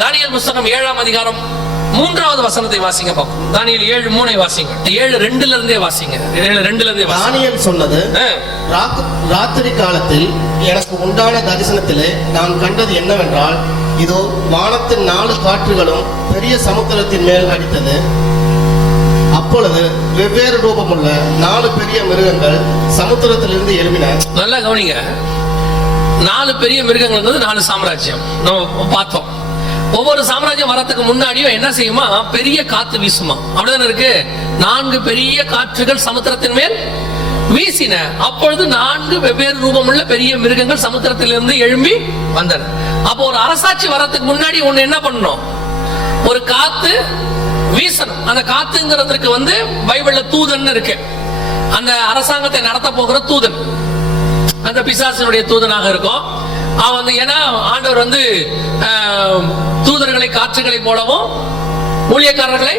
தானியேல் புத்தகம் 7ஆம் அதிகாரம் 3வது வசனத்தை வாசிங்க பார்ப்போம். தானியேல் 7:3 வாசிங்க. 7:2 இருந்தே வாசிங்க. 7:2 இருந்தே வாசிங்க. தானியேல் சொன்னது, ராத்திரி காலத்தில் எனக்கு உண்டான தரிசனத்திலே நான் கண்டது என்னவென்றால், இதோ வானத்தின் 4 காற்றுகளும் பெரிய சமுத்திரத்தின் மேல் அடித்தது. அப்பொழுது வெவ்வேறு ரூபமுள்ள 4 பெரிய மிருகங்கள் சமுத்திரத்திலிருந்து எழும்பின. நல்லா கவனிங்க. 4 பெரிய மிருகங்கள் 4 சாம்ராஜ்யம் நம்ம பார்த்தோம். ஒவ்வொரு சாம்ராஜ்யம் வரத்துக்கு முன்னாடியும் என்ன செய்யுமா, பெரிய காத்து வீசுமா. அப்படிதானே இருக்கு. 4 பெரிய காற்றுகள் சமுத்திரத்தின் மேல் வீசின. அப்பொழுது 4 வெவ்வேறு ரூபமுள்ள பெரிய மிருகங்கள் சமுத்திரத்திலிருந்து எழும்பி வந்தன. அப்போ ஒரு அரசாட்சி வரத்துக்கு முன்னாடி ஒண்ணு என்ன பண்ணணும், ஒரு காத்து வீசணும். அந்த காத்துங்கிறதுக்கு பைபிள்ல தூதன் இருக்கு. அந்த அரசாங்கத்தை நடத்த போகிற தூதன் அந்த பிசாசினுடைய தூதனாக இருக்கும். அவன் ஏன்னா ஆண்டவர் தூதர்களை காற்றுகளை போலவும் ஊழியக்காரர்களை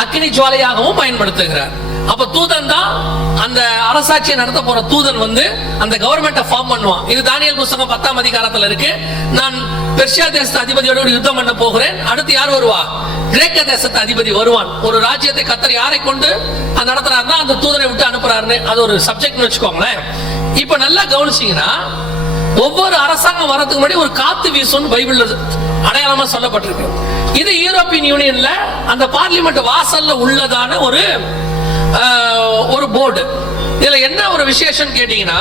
அக்கினி ஜுவாலையாகவும் பயன்படுத்துகிறார். அப்ப தூதன் தான் அந்த அரசாட்சியை நடத்த போற தூதன் அந்த கவர்மெண்ட்டை ஃபார்ம் பண்ணுவான். இது தானியேல் புத்தகம் 10ஆம் அதிகாரத்துல இருக்கு. நான் பெர்ஷியா தேசத்து அதிபதியோடு யுத்தம் பண்ண போகிறேன். அடுத்து யார் வருவா, கிரேக்க தேசத்து அதிபதி வருவான். ஒரு ராஜ்யத்தை கர்த்தர் யாரை கொண்டு நடத்துறாருன்னா அந்த தூதனை விட்டு அனுப்புறாருன்னு அது ஒரு சப்ஜெக்ட்னு வச்சுக்கோங்களேன். இப்ப நல்லா கவனிச்சீங்கன்னா, ஒவ்வொரு அரசாங்கம் வரதுக்கு முன்னாடி ஒரு காத்து வீசும் பைபிள்ல அடையாளமா சொல்லப்பட்டிருக்கு. இது யூரோப்பியன் யூனியன்ல அந்த பார்லிமெண்ட் வாசல்ல உள்ளதான ஒரு போர்டு. இதுல என்ன ஒரு விசேஷம் கேட்டீங்கன்னா,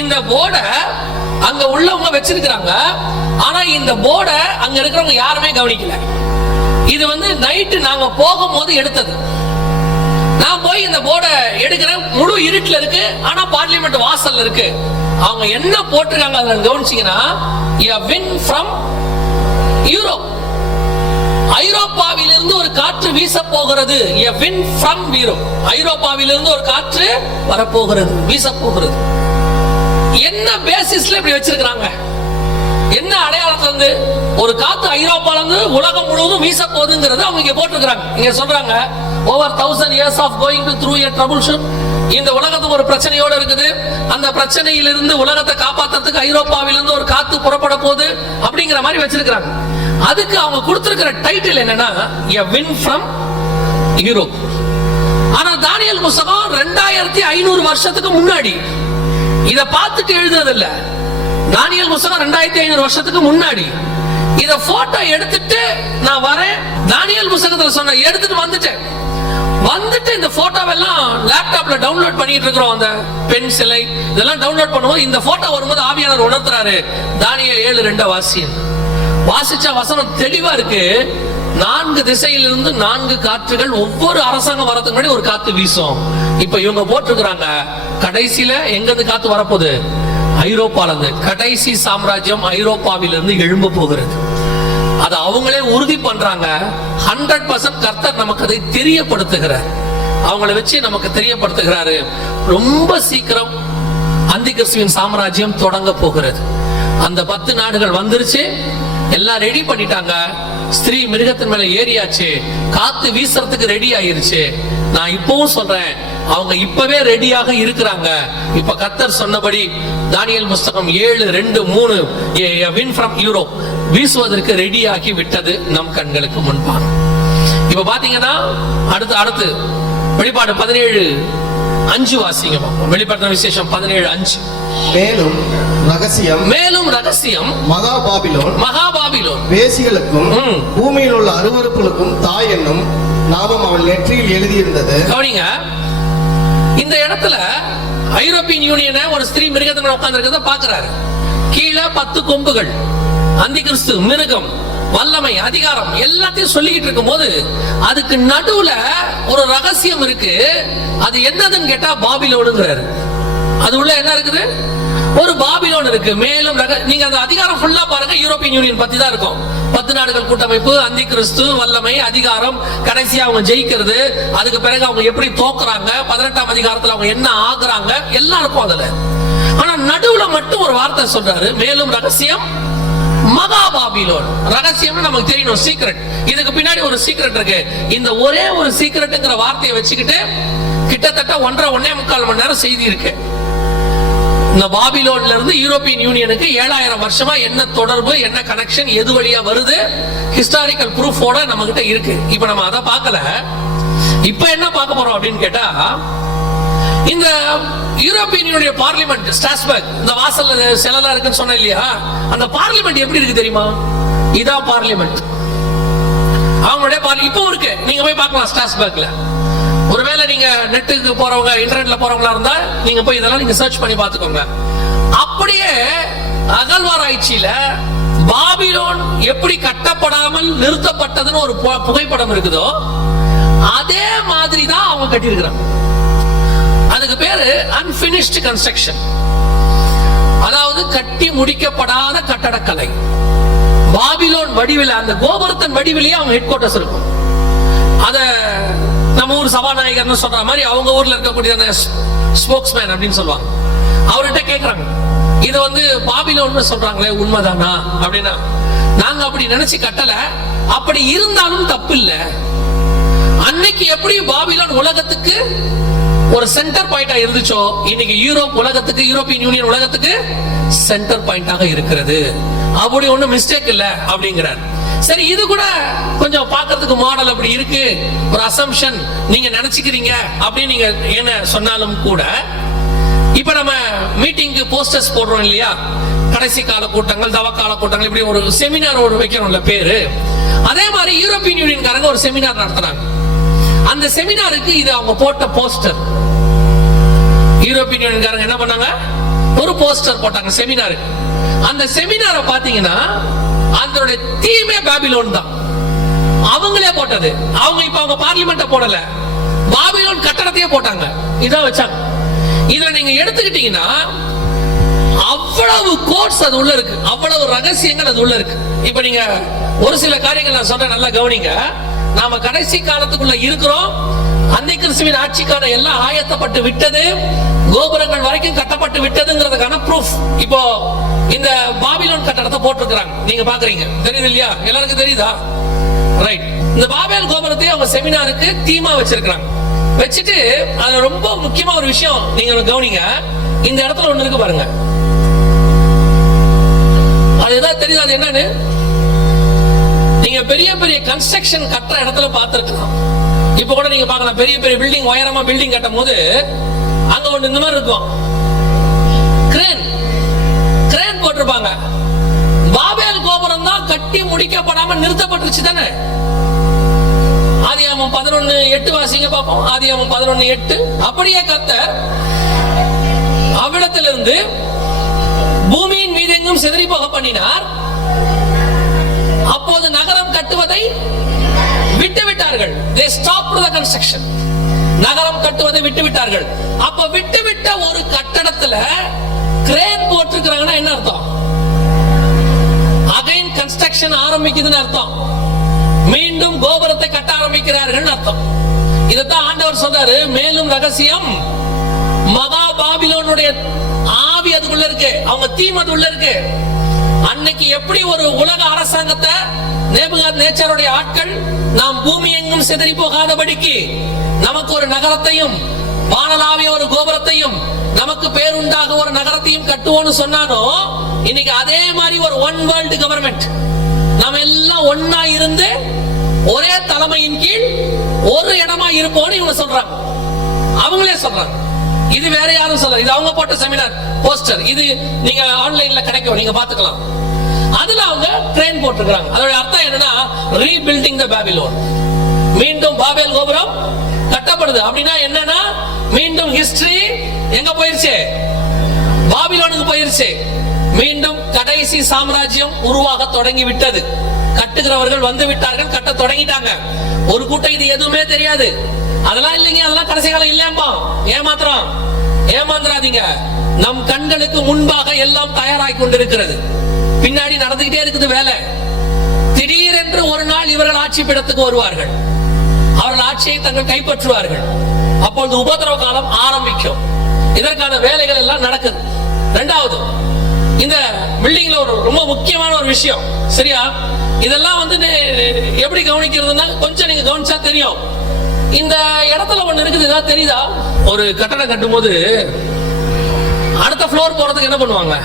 இந்த போர்டை அங்க உள்ளவங்க வச்சிருக்கிறாங்க. ஆனா இந்த போர்டை அங்க இருக்கிறவங்க யாருமே கவனிக்கல. இது நைட்டு நாங்க போகும்போது எடுத்தது. நான் போய் இந்த போர்டை எடுக்கிறேன். முழு இருட்டுல இருக்கு. ஆனா பார்லிமெண்ட் வாசல்ல இருக்கு. அவங்க என்ன போட்டிருக்காங்க அதை கவனிச்சீங்கன்னா, a wind from Europe, ஐரோப்பாவிலிருந்து ஒரு காற்று வீச போகிறது. a wind from Europe, ஐரோப்பாவிலிருந்து ஒரு காற்று வரப்போகிறது, வீச போகிறது. என்ன பேசிஸ்ல இப்படி வச்சிருக்காங்க, என்ன அடையாளத்துல ஒரு காத்து ஐரோப்பால இருந்து உலகம் முழுவதும் வீச போகுதுங்கிறது அவங்க இங்க போட்டிருக்காங்க. இங்க சொல்றாங்க, over 1000 years of going through a troubleshoot. இந்த உலகத்துக்கு ஒரு பிரச்சனையோட இருக்குது. அந்த பிரச்சனையிலிருந்து உலகத்தை காப்பாத்துறதுக்கு ஐரோப்பாவிலிருந்து ஒரு காத்து புறப்பட போகுது அப்படிங்கிற மாதிரி வச்சிருக்காங்க. அதுக்கு அவங்க கொடுத்திருக்கிற டைட்டில் என்னன்னா, a wind from Europe. ஆனா தானியேல் புத்தகம் 2500 வருஷத்துக்கு முன்னாடி இத பார்த்துட்டு எழுதுறது இல்ல. தானியேல் புத்தகம் 2500 வருஷத்துக்கு முன்னாடி இத போட்டோ எடுத்துட்டு நான் வரேன். தானியேல் புத்தகத்துல சொன்ன எடுத்துட்டு வந்துட்டேன். இந்த போட்டோவெல்லாம் லேப்டாப்ல டவுன்லோட் பண்ணிட்டு இருக்கிறோம். அந்த பென் சிலை இதெல்லாம் டவுன்லோட் பண்ணுவோம். இந்த போட்டோ வரும்போது ஆவியானவர் உணர்த்துறாரு, தானியேல் 7:2 வாசிச்ச வசனம் தெளிவா இருக்கு. 4 திசையிலிருந்து 4 காற்றுகள் ஒவ்வொரு அரசாங்கம் வரதுக்கு முன்னாடி ஒரு காத்து வீசும். இப்ப இவங்க போட்டிருக்கிறாங்க, கடைசியில எங்க இருந்து காத்து வரப்போகுது, ஐரோப்பால இருந்து. கடைசி சாம்ராஜ்யம் ஐரோப்பாவிலிருந்து எழும்ப போகிறது. அதை அவங்களே உறுதி பண்றாங்க. 100% கர்த்தர் நமக்கு அதை தெரியப்படுத்துகிறார். அவங்கள வச்சு நமக்கு தெரியப்படுத்துகிறாரு. ரொம்ப சீக்கிரம் அந்தி கிறிஸ்துவின் சாம்ராஜ்யம் தொடங்க போகிறது. அந்த 10 நாடுகள் வந்துருச்சு. எல்லாம் ரெடி பண்ணிட்டாங்க. ஸ்திரீ மிருகத்தின் மேல ஏறியாச்சு. காத்து வீசுறதுக்கு ரெடி ஆயிருச்சு. நான் இப்பவும் சொல்றேன், அவங்க இப்பவே ரெடியாக இருக்கிறாங்க. இப்ப கர்த்தர் சொன்னபடி தானியேல் புத்தகம் 7:2-3 a wind from Europe வீசுவதற்கு ரெடி ஆகி விட்டது நம் கண்களுக்கு முன்பாக. இப்ப பாத்தீங்கன்னா அடுத்து வெளிப்பாடு 17:5 வாசிங்க. வெளிப்படுத்தின விசேஷம் 17:5. மேலும் ரகசியம் மகாபாபிலோன் வேசிகளுக்கும் பூமியில் உள்ள அருவருப்புகளுக்கும் தாய் என்னும் நாமம் அவள் நெற்றியில் எழுதியிருந்தது. கவனிங்க, இந்த இடத்துல ஐரோப்பியன் யூனியனை ஒரு ஸ்திரீ மிருகத்தின் உட்கார்ந்து இருக்கிறத பாக்குறாரு. கீழே 10 கொம்புகள், அந்தி கிறிஸ்து, மிருகம், வல்லமை, அதிகாரம் எல்லாத்தையும் சொல்லிக்கிட்டு இருக்கும் போது அதுக்கு நடுவுல ஒரு ரகசியம் இருக்கு. அது என்னதுன்னு கேட்டா பாபிலோனுங்கிறாரு. அது உள்ள என்ன இருக்குது, ஒரு பாபிலோன் இருக்கு. மேலும் நீங்க அந்த அதிகாரம் ஃபுல்லா பாருங்க, யூரோப்பியன் யூனியன் பத்தி தான் இருக்கும். 10 நாடுகள் கூட்டமைப்பு, அந்தி கிறிஸ்து, வல்லமை, அதிகாரம், கடைசியா அவங்க ஜெயிக்கிறது, அதுக்கு பிறகு அவங்க எப்படி தோக்குறாங்க, 18ஆம் அதிகாரத்துல அவங்க என்ன ஆகுறாங்க, எல்லாம் இருக்கும் அதுல. ஆனா நடுவுல மட்டும் ஒரு வார்த்தை சொல்றாரு, மேலும் ரகசியம் மகாபாபிலோன். ரகசியம் நமக்கு தெரியணும், சீக்ரெட். இதுக்கு பின்னாடி ஒரு சீக்ரெட் இருக்கு. இந்த ஒரே ஒரு சீக்ரெட்ங்கிற வார்த்தையை வச்சுக்கிட்டு கிட்டத்தட்ட 1.5 மணி நேரம் செய்தி இருக்கு. இந்த பாபிலோன்ல இருந்து யூரோப்பியன் யூனியனுக்கு 7000 வருஷமா என்ன தொடர்பு, என்ன கனெக்ஷன், எது வழியா வருது, ஹிஸ்டாரிக்கல் ப்ரூஃபோட நம்ம கிட்ட இருக்கு. இப்ப நம்ம அதை பார்க்கல. இப்ப என்ன பார்க்க போறோம் அப்படின்னு கேட்டா, இந்த யூரோப்பியன் யூனியன் பார்லிமெண்ட் ஸ்ட்ராஸ்பர்க், இந்த வாசல்ல சிலலாம் இருக்குன்னு சொன்னேன் இல்லையா, அந்த பார்லிமெண்ட் எப்படி இருக்கு தெரியுமா? இதான் பார்லிமெண்ட். அவங்களுடைய இப்பவும் இருக்கு, நீங்க போய் பார்க்கலாம் ஸ்ட்ராஸ்பர்க்ல. ஒருவேளை நீங்க நெட்டுக்கு போறவங்க, இன்டர்நெட்ல போறவங்களா இருந்தா நீங்க போய் இதெல்லாம் நீங்க சர்ச் பண்ணி பார்த்துக்கோங்க. அப்படியே அகழ்வாராய்ச்சியில பாபிலோன் எப்படி கட்டப்படாமல் நிறுத்தப்பட்டதுன்னு ஒரு புகைப்படம் இருக்குதோ, அதே மாதிரி தான் அவங்க கட்டியிருக்கிறாங்க. அதுக்கு பேரு அன்பினிஷ்டு கன்ஸ்ட்ரக்ஷன், அதாவது கட்டி முடிக்கப்படாத கட்டடக்கலை. பாபிலோன் வடிவில், அந்த கோபுரத்தின் வடிவிலேயே அவங்க ஹெட் குவார்டர்ஸ் இருக்கும். அத நம்ம ஊர் சபாநாயகர்னு சொல்ற மாதிரி அவங்க ஊர்ல இருக்கக்கூடிய ஸ்போக்ஸ்மேன் அப்படின்னு சொல்லுவாங்க. அவர்கிட்ட கேக்குறாங்க, இது வந்து பாபிலோன்னு சொல்றாங்களே உண்மைதானா அப்படின்னா, நாங்க அப்படி நினைச்சு கட்டல, அப்படி இருந்தாலும் தப்பு இல்ல. அன்னைக்கு எப்படி பாபிலோன் உலகத்துக்கு ஒரு சென்டர் பாயிண்டா இருந்துச்சோ, இன்னைக்கு உலகத்துக்கு, யூரோப்பியன் யூனியன் உலகத்துக்கு சென்டர் பாயிண்டாக இருக்கிறது. அப்படி ஒண்ணும் மிஸ்டேக் இல்ல அப்படிங்கிறார். சரி, இது கூட கொஞ்சம் பார்க்கிறதுக்கு மாடல் அப்படி இருக்கு, ஒரு அசம்ஷன் நீங்க நினைச்சுக்கிறீங்க அப்படின்னு நீங்க என்ன சொன்னாலும் கூட, இப்ப நம்ம மீட்டிங்க்கு போஸ்டர்ஸ் போடுறோம் இல்லையா, கடைசி கால கூட்டங்கள், தவக்கால கூட்டங்கள், இப்படி ஒரு செமினார் ஒரு வைக்கிறோம்ல பேரு. அதே மாதிரி யூரோப்பியன் யூனியன்காரங்க ஒரு செமினார் நடத்துறாங்க. அந்த செமினாருக்கு இது அவங்க போட்ட போஸ்டர். யூரோப்பியன் யூனியன்காரங்க என்ன பண்ணாங்க, ஒரு போஸ்டர் போட்டாங்க செமினாருக்கு. அந்த செமினாரை பாத்தீங்கன்னா அதோட தீமே பாபிலோன் தான், அவங்களே போட்டது. அவங்க பார்லிமெண்ட போடல, பாபிலோன் கட்டடத்தையே போட்டாங்க, இதான் வச்சாங்க. இத நீங்க எடுத்துக்கிட்டீங்கன்னா அவ்வளவு கோட்ஸ் அது உள்ள இருக்கு, அவ்வளவு ரகசியங்கள் அது உள்ள இருக்கு. இப்ப நீங்க ஒரு சில காரியங்கள் நான் சொல்றேன், நல்லா கவனிங்க. நாம கடைசி காலத்துக்குள்ள இருக்கிறோம். அன்னை கிறிஸ்துவின் ஆட்சிக்கான எல்லாம் ஆயத்தப்பட்டு விட்டது, கோபுரங்கள் வரைக்கும் கட்டப்பட்டு விட்டதுங்கிறதுக்கான ப்ரூஃப் இப்போ இந்த பாபிலோன் கட்டடத்தை போட்டிருக்கிறாங்க. நீங்க பாக்குறீங்க, தெரியுது இல்லையா? எல்லாருக்கும் தெரியுதா? ரைட். இந்த பாபேல் கோபுரத்தை அவங்க செமினாருக்கு தீமா வச்சிருக்காங்க. வச்சுட்டு அதுல ரொம்ப முக்கியமா ஒரு விஷயம் நீங்க கவனிங்க. இந்த இடத்துல ஒண்ணு இருக்கு பாருங்க, அது ஏதாவது தெரியுது? அது என்னன்னு நீங்க பெரிய பெரிய கன்ஸ்ட்ரக்ஷன் கட்டுற இடத்துல பார்த்திருக்கலாம். இப்ப கூட நீங்க பார்க்கலாம், பெரிய பெரிய பில்டிங், உயரமா பில்டிங் கட்டும் போது அங்க ஒண்ணு இந்த மாதிரி இருக்கும், கிரேன் போட்டிருப்பாங்க. பாபேல் கோபுரம் தான் கட்டி முடிக்கப்படாம நிறுத்தப்பட்டுருச்சு தானே. ஆதியாகமம் 11:8 வாசிங்க பாப்போம். ஆதியாகமம் 11:8. அப்படியே கர்த்தர் அவ்விடத்திலிருந்து பூமியின் மீதெங்கும் சிதறி போக பண்ணினார். அப்போது நகரம் கட்டுவதை விட்டுவிட்டார்கள். They stopped the construction. நகரம் கட்டுவதை விட்டுவிட்டார்கள். அப்ப விட்டுவிட்ட ஒரு கட்டடத்துல கிரேன் போட்டிருக்கிறாங்கன்னா என்ன அர்த்தம்? அகைன் கன்ஸ்ட்ரக்ஷன் ஆரம்பிக்குதுன்னு அர்த்தம். மீண்டும் கோபுரத்தை கட்ட ஆரம்பிக்கிறார்கள் அர்த்தம். இதத்தான் ஆண்டவர் சொல்றாரு, மேலும் ரகசியம், மகா பாபிலோனுடைய ஆவி அதுக்குள்ள இருக்கு, அவங்க தீம் அதுக்குள்ள இருக்கு. அன்னைக்கு எப்படி ஒரு உலக அரசாங்கத்தை நேபுகாத்நேச்சாருடைய ஆட்கள் நாம் பூமி எங்கும் சிதறி போகாதபடிக்கு நமக்கு ஒரு நகரத்தையும் வானளாவிய ஒரு கோபுரத்தையும் நமக்கு பேருண்டாக ஒரு நகரத்தையும் கட்டுவோம்னு சொன்னானோ, இன்னைக்கு அதே மாதிரி ஒரு ஒன் வேர்ல்டு கவர்மெண்ட், நாம எல்லாம் ஒன்னா இருந்து ஒரே தலைமையின் கீழ் ஒரு இடமா இருப்போம்னு இவங்க சொல்றாங்க. அவங்களே சொல்றாங்க. இது வேற யாரும் சொல்ல, இது அவங்க போட்ட செமினார் போஸ்டர். இது நீங்க ஆன்லைன்ல கிடைக்கும், நீங்க பாத்துக்கலாம். அதுல அவங்க ட்ரெயின் போட்டிருக்காங்க. அதோட அர்த்தம் என்னன்னா, ரீபில்டிங் தி பாபிலோன், மீண்டும் பாபேல் கோபுரம் கட்டப்படுது. அப்படின்னா என்னன்னா, மீண்டும் ஹிஸ்டரி எங்க போயிருச்சு? பாபிலோனுக்கு போயிருச்சு. மீண்டும் கடைசி சாம்ராஜ்யம் உருவாக தொடங்கி விட்டது. கட்டுகிறவர்கள் வந்து விட்டார்கள், கட்ட தொடங்கிட்டாங்க. ஒரு கூட்டம் இது எதுவுமே தெரியாது, அதெல்லாம் இல்லைங்க, அதெல்லாம் கடைசி காலம் இல்லையாம்பா. ஏமாந்துறாதீங்க. நம் கண்களுக்கு முன்பாக எல்லாம் தயாராகி கொண்டிருக்கிறது, பின்னாடி நடந்துகிட்டே இருக்குது வேலை. திடீரென்று ஒரு நாள் இவர்கள் ஆட்சி பீடத்துக்கு வருவார்கள், அவர்கள் ஆட்சியை தங்கள் கைப்பற்றுவார்கள். அப்பொழுது உபத்திரவ காலம் ஆரம்பிக்கும். இதற்கான வேலைகள் எல்லாம் நடக்குது. இரண்டாவது, இந்த பில்டிங்ல ஒரு ரொம்ப முக்கியமான ஒரு விஷயம், சரியா? இதெல்லாம் வந்து எப்படி கவனிக்கிறதுன்னா, கொஞ்சம் நீங்க கவனிச்சா தெரியும். இந்த இடத்துல ஒண்ணு இருக்குது, ஏதாவது தெரியுதா? ஒரு கட்டடம் கட்டும் போது அடுத்த ஃப்ளோர் போறதுக்கு என்ன பண்ணுவாங்க?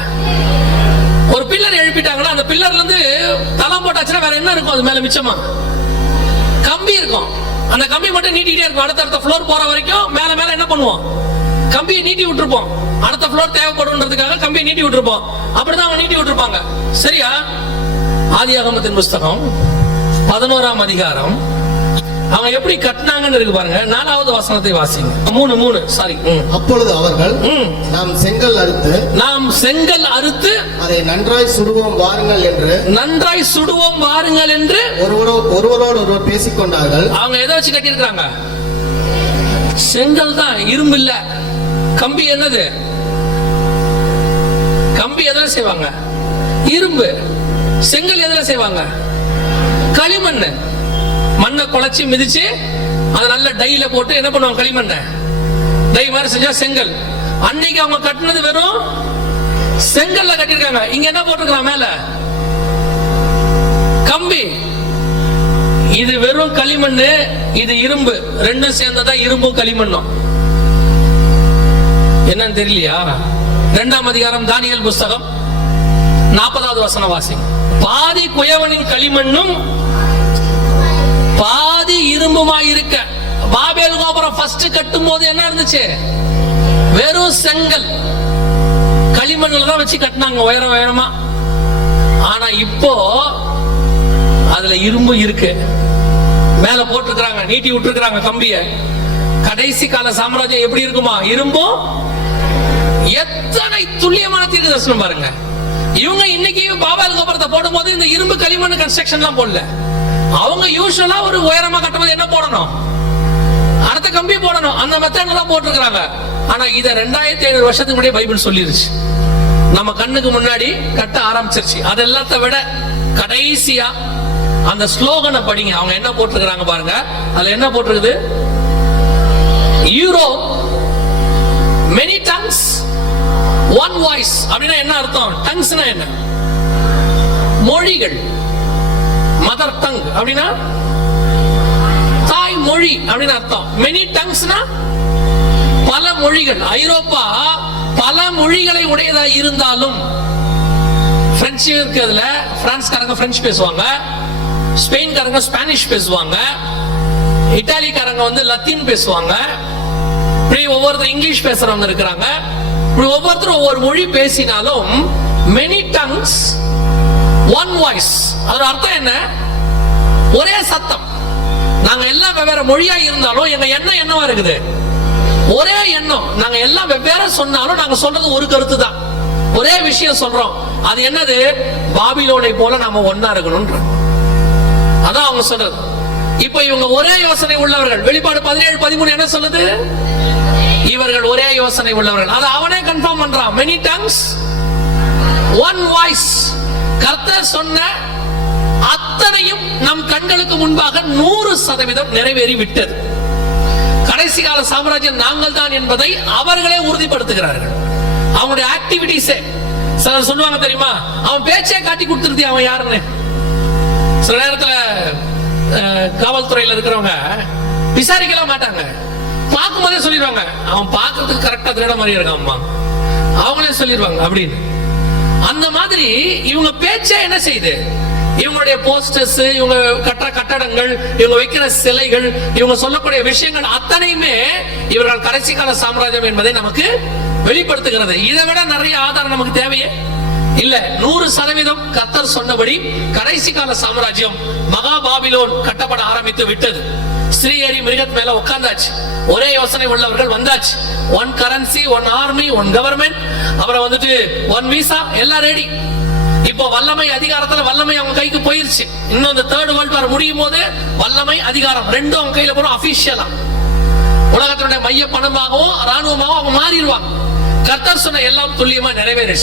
ஒரு பில்லர் எழுப்பிட்டாங்கன்னா அந்த பில்லர்ல இருந்து தளம் போட்டாச்சுன்னா வேற என்ன இருக்கும்? அது மேல மிச்சமா கம்பி இருக்கும். அந்த கம்பி மட்டும் நீட்டிட்டே இருக்கும். அடுத்த ஃப்ளோர் போற வரைக்கும் மேல மேல என்ன பண்ணுவோம்? கம்பியை நீட்டி விட்டுருப்போம். அடுத்த ஃப்ளோர் தேவைப்படுன்றதுக்காக கம்பியை நீட்டி விட்டுருப்போம். அப்படிதான் அவங்க நீட்டி விட்டுருப்பாங்க. சரியா? ஆதியாகமத்தின் புஸ்தகம் 11ஆம் அதிகாரம் அவங்க எப்படி கட்டினாங்கன்னு இருக்கு பாருங்க. 4வது வசனத்தை வாசிங்க. 3 சாரி. அப்பொழுது அவர்கள் நாம் செங்கல் அறுத்து அதை நன்றாய் சுடுவோம் வாருங்கள் என்று ஒருவரோடு ஒருவர் பேசிக்கொண்டார்கள். அவங்க எதை வச்சு கட்டியிருக்காங்க? செங்கல் தான், இரும்பு இல்ல. கம்பி என்னது? கம்பி எதுல செய்வாங்க? இரும்பு. செங்கல் எதுல செய்வாங்க? களிமண். மண்ணை குழைச்சி மிதிச்சு அதை நல்ல டைல போட்டு என்ன பண்ணுவாங்க? களிமண்ண டை மாதிரி செஞ்சா செங்கல். அன்னைக்கு அவங்க கட்டினது வெறும் செங்கல்ல கட்டிருக்காங்க. இங்க என்ன போட்டிருக்காங்க? மேல கம்பி. இது வெறும் களிமண், இது இரும்பு. ரெண்டும் சேர்ந்ததா இரும்பும் களிமண்ணும். என்னன்னு தெரியலையா? 2ஆம் அதிகாரம் தானியேல் புஸ்தகம் 40வது வசனம் வாசி. பாதி குயவனின் களிமண்ணும் பாதி இரும்புமாய் இருக்க. பாபேல் கோபுரம் ஃபர்ஸ்ட் கட்டும் போது என்ன இருந்துச்சு? வெறும் செங்கல் களிமண்ல தான் வச்சு கட்டினாங்க உயரமா. ஆனா இப்போ அதுல இரும்பு இருக்கு. மேல போட்டுருக்காங்க, நீட்டி விட்டுருக்காங்க கம்பிய. கடைசி கால சாம்ராஜ்யம் எப்படி இருக்குமா? இரும்பும். எத்தனை துல்லியமான தீர்க்க தரிசனம் பாருங்க. இவங்க இன்னைக்கு பாபேல் கோபுரத்தை போடும் போது இந்த இரும்பு களிமண் கன்ஸ்ட்ரக்ஷன் எல்லாம் போடல. அவங்க யூசுவலா ஒரு உயரமா கட்டும்போது என்ன போடணும்? அடுத்த கம்பி போடணும். அந்த மெத்தட்ல தான் போட்டுருக்காங்க. ஆனா இத 2500 வருஷத்துக்கு முன்னாடி பைபிள் சொல்லிருச்சு. நம்ம கண்ணுக்கு முன்னாடி கட்ட ஆரம்பிச்சிருச்சு. அது எல்லாத்த விட கடைசியா அந்த ஸ்லோகனை படிங்க. அவங்க என்ன போட்டிருக்காங்க பாருங்க. அதுல என்ன போட்டிருக்குது? Euro many tongues one voice. அப்படின்னா என்ன அர்த்தம்? டங்ஸ்னா என்ன? மொழிகள். மதர் டங் அப்படின்னா தாய் மொழி அப்படின்னு அர்த்தம். மெனி டங்ஸ்னா பல மொழிகள். ஐரோப்பா பல மொழிகளை உடையதா இருந்தாலும் பிரெஞ்சு இருக்கிறதுல பிரான்ஸ்காரங்க பிரெஞ்சு பேசுவாங்க, ஸ்பெயின்காரங்க ஸ்பானிஷ் பேசுவாங்க, இட்டாலிக்காரங்க லத்தீன் பேசுவாங்க, இப்படி ஒவ்வொருத்தரும் இங்கிலீஷ் பேசுறவங்க இருக்கிறாங்க. இப்படி ஒவ்வொருத்தரும் ஒவ்வொரு மொழி பேசினாலும் மெனி டங்ஸ் ஒன் வாய்ஸ். அதோட அர்த்தம் என்ன? ஒரே சத்தம். நாங்க எல்லாம் வெவ்வேறு மொழியா இருந்தாலும் எங்க எண்ணம் என்னவா இருக்குது? ஒரே எண்ணம். நாங்க எல்லாம் வெவ்வேறு சொன்னாலும் நாங்க சொல்றது ஒரு கருத்து தான். ஒரே விஷயம் சொல்றோம். அது என்னது? பாபிலோனை போல நாம ஒன்னா இருக்கணும்ன்ற. அதான் அவங்க சொல்றது. இப்ப இவங்க ஒரே யோசனை உள்ளவர்கள். வெளிப்பாடு 17:13 என்ன சொல்லுது? இவர்கள் ஒரே யோசனை உள்ளவர்கள். அது அவனே கன்ஃபார்ம் பண்றான். many tongues one voice. கர்த்தர் சொன்ன அத்தனையும் நம் கண்களுக்கு முன்பாக 100% நிறைவேறி விட்டது. கடைசி கால சாம்ராஜ்யம் நாங்கள் தான் என்பதை அவர்களே உறுதிப்படுத்துகிறார்கள். அவங்களுடைய ஆக்டிவிட்டிஸே. சிலர் சொல்லுவாங்க தெரியுமா, அவன் பேச்சே காட்டி கொடுத்துருது அவன் யாருன்னு. சில நேரத்துல காவல்துறையில இருக்கிறவங்க விசாரிக்கலாம் மாட்டாங்க. பார்க்கும் போதே சொல்லிடுவாங்க, அவன் பார்க்கறதுக்கு கரெக்டா திருட மாதிரி இருக்கான் அம்மா, அவங்களே சொல்லிடுவாங்க அப்படின்னு. அந்த மாதிரி இவங்க பேச்சே என்ன செய்யுது? இவங்களுடைய போஸ்டர்ஸ், இவங்க கட்டுற கட்டடங்கள், இவங்க வைக்கிற சிலைகள், இவங்க சொல்லக்கூடிய விஷயங்கள் அத்தனையுமே இவர்கள் கடைசி கால சாம்ராஜ்யம் என்பதை நமக்கு வெளிப்படுத்துகிறது. இதை விட நிறைய ஆதாரம் நமக்கு தேவையே இல்ல. 100% கர்த்தர் சொன்னபடி கடைசி கால சாம்ராஜ்யம் மகா பாபிலோன் கட்டப்பட ஆரம்பித்து விட்டது. ஸ்ரீஹரி மிருகத் மேல உட்கார்ந்தாச்சு. ஒரே யோசனை உள்ளவர்கள் வந்தாச்சு. One currency, one army, one government, அப்புறம் ஒன் விசா, எல்லாம் ரெடி. இப்போ வல்லமை அதிகாரத்துல வல்லமை அவங்க கைக்கு போயிருச்சு. இன்னும் இந்த தேர்ட் வேர்ல்ட் வார் முடியும் போது வல்லமை அதிகாரம் ரெண்டும் அவங்க கையில போறோம். அபிஷியலா உலகத்தினுடைய மைய பணமாகவும் ராணுவமாகவும் அவங்க மாறிடுவாங்க. கர்த்தர் சொன்ன எல்லாம் துல்லியமா நிறைவேறிச்சு.